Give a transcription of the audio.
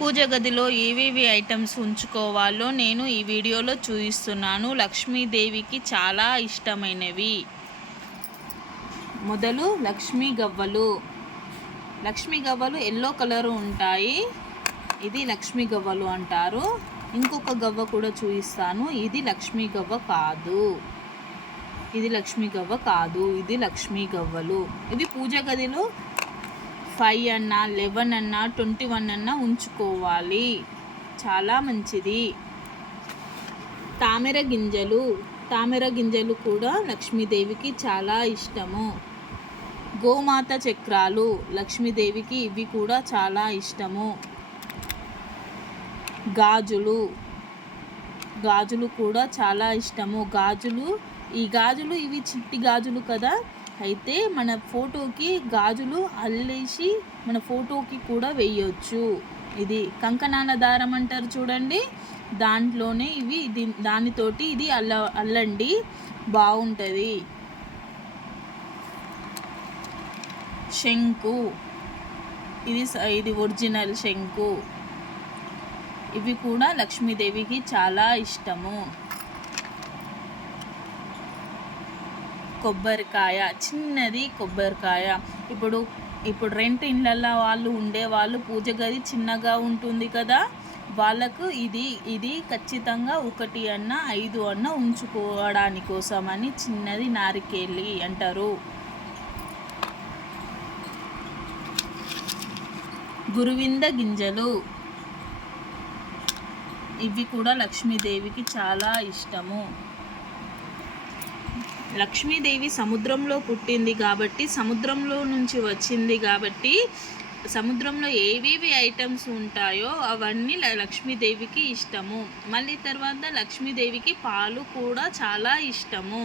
పూజ గదిలో ఏవేవి ఐటమ్స్ ఉంచుకోవాలో నేను ఈ వీడియోలో చూపిస్తున్నాను. లక్ష్మీదేవికి చాలా ఇష్టమైనవి. మొదలు లక్ష్మీ గవ్వలు. లక్ష్మీ గవ్వలు ఎల్లో కలర్ ఉంటాయి. ఇది లక్ష్మీ గవ్వలు అంటారు. ఇంకొక గవ్వ కూడా చూపిస్తాను. ఇది లక్ష్మీ గవ్వ కాదు. ఇది లక్ష్మీ గవ్వ కాదు. ఇది లక్ష్మీ గవ్వలు. ఇవి పూజ గదిలో ఫైవ్ అన్నా లెవెన్ అన్నా ట్వంటీ వన్ అన్నా ఉంచుకోవాలి. చాలా మంచిది. తామెర గింజలు తామెర గింజలు కూడా లక్ష్మీదేవికి చాలా ఇష్టము. గోమాత చక్రాలు లక్ష్మీదేవికి ఇవి కూడా చాలా ఇష్టము. గాజులు గాజులు కూడా చాలా ఇష్టము. గాజులు ఈ గాజులు ఇవి చిట్టి గాజులు కదా? అయితే మన ఫోటోకి గాజులు అల్లేసి మన ఫోటోకి కూడా వేయొచ్చు. ఇది కంకణాల దారం అంటారు చూడండి. దాంట్లోనే ఇవి దీ- దానితోటి ఇది అల్ల అల్లండి. బాగుంటుంది. శంకు. ఇది ఇది ఒరిజినల్ శంకు. ఇవి కూడా లక్ష్మీదేవికి చాలా ఇష్టము. కొబ్బరికాయ చిన్నది కొబ్బరికాయ. ఇప్పుడు ఇప్పుడు రెంట్ ఇళ్ళల్లో వాళ్ళు ఉండే వాళ్ళు పూజ గది చిన్నగా ఉంటుంది కదా. వాళ్ళకు ఇది ఇది ఖచ్చితంగా ఒకటి అన్న ఐదు అన్న ఉంచుకోవడాని కోసమని చిన్నది నారికేలి అంటారు. గురువింద గింజలు. ఇవి కూడా లక్ష్మీదేవికి చాలా ఇష్టము. లక్ష్మీదేవి సముద్రంలో పుట్టింది కాబట్టి సముద్రంలో నుంచి వచ్చింది కాబట్టి సముద్రంలో ఏవేవి ఐటమ్స్ ఉంటాయో అవన్నీ లక్ష్మీదేవికి ఇష్టము. మళ్ళీ తర్వాత లక్ష్మీదేవికి పాలు కూడా చాలా ఇష్టము.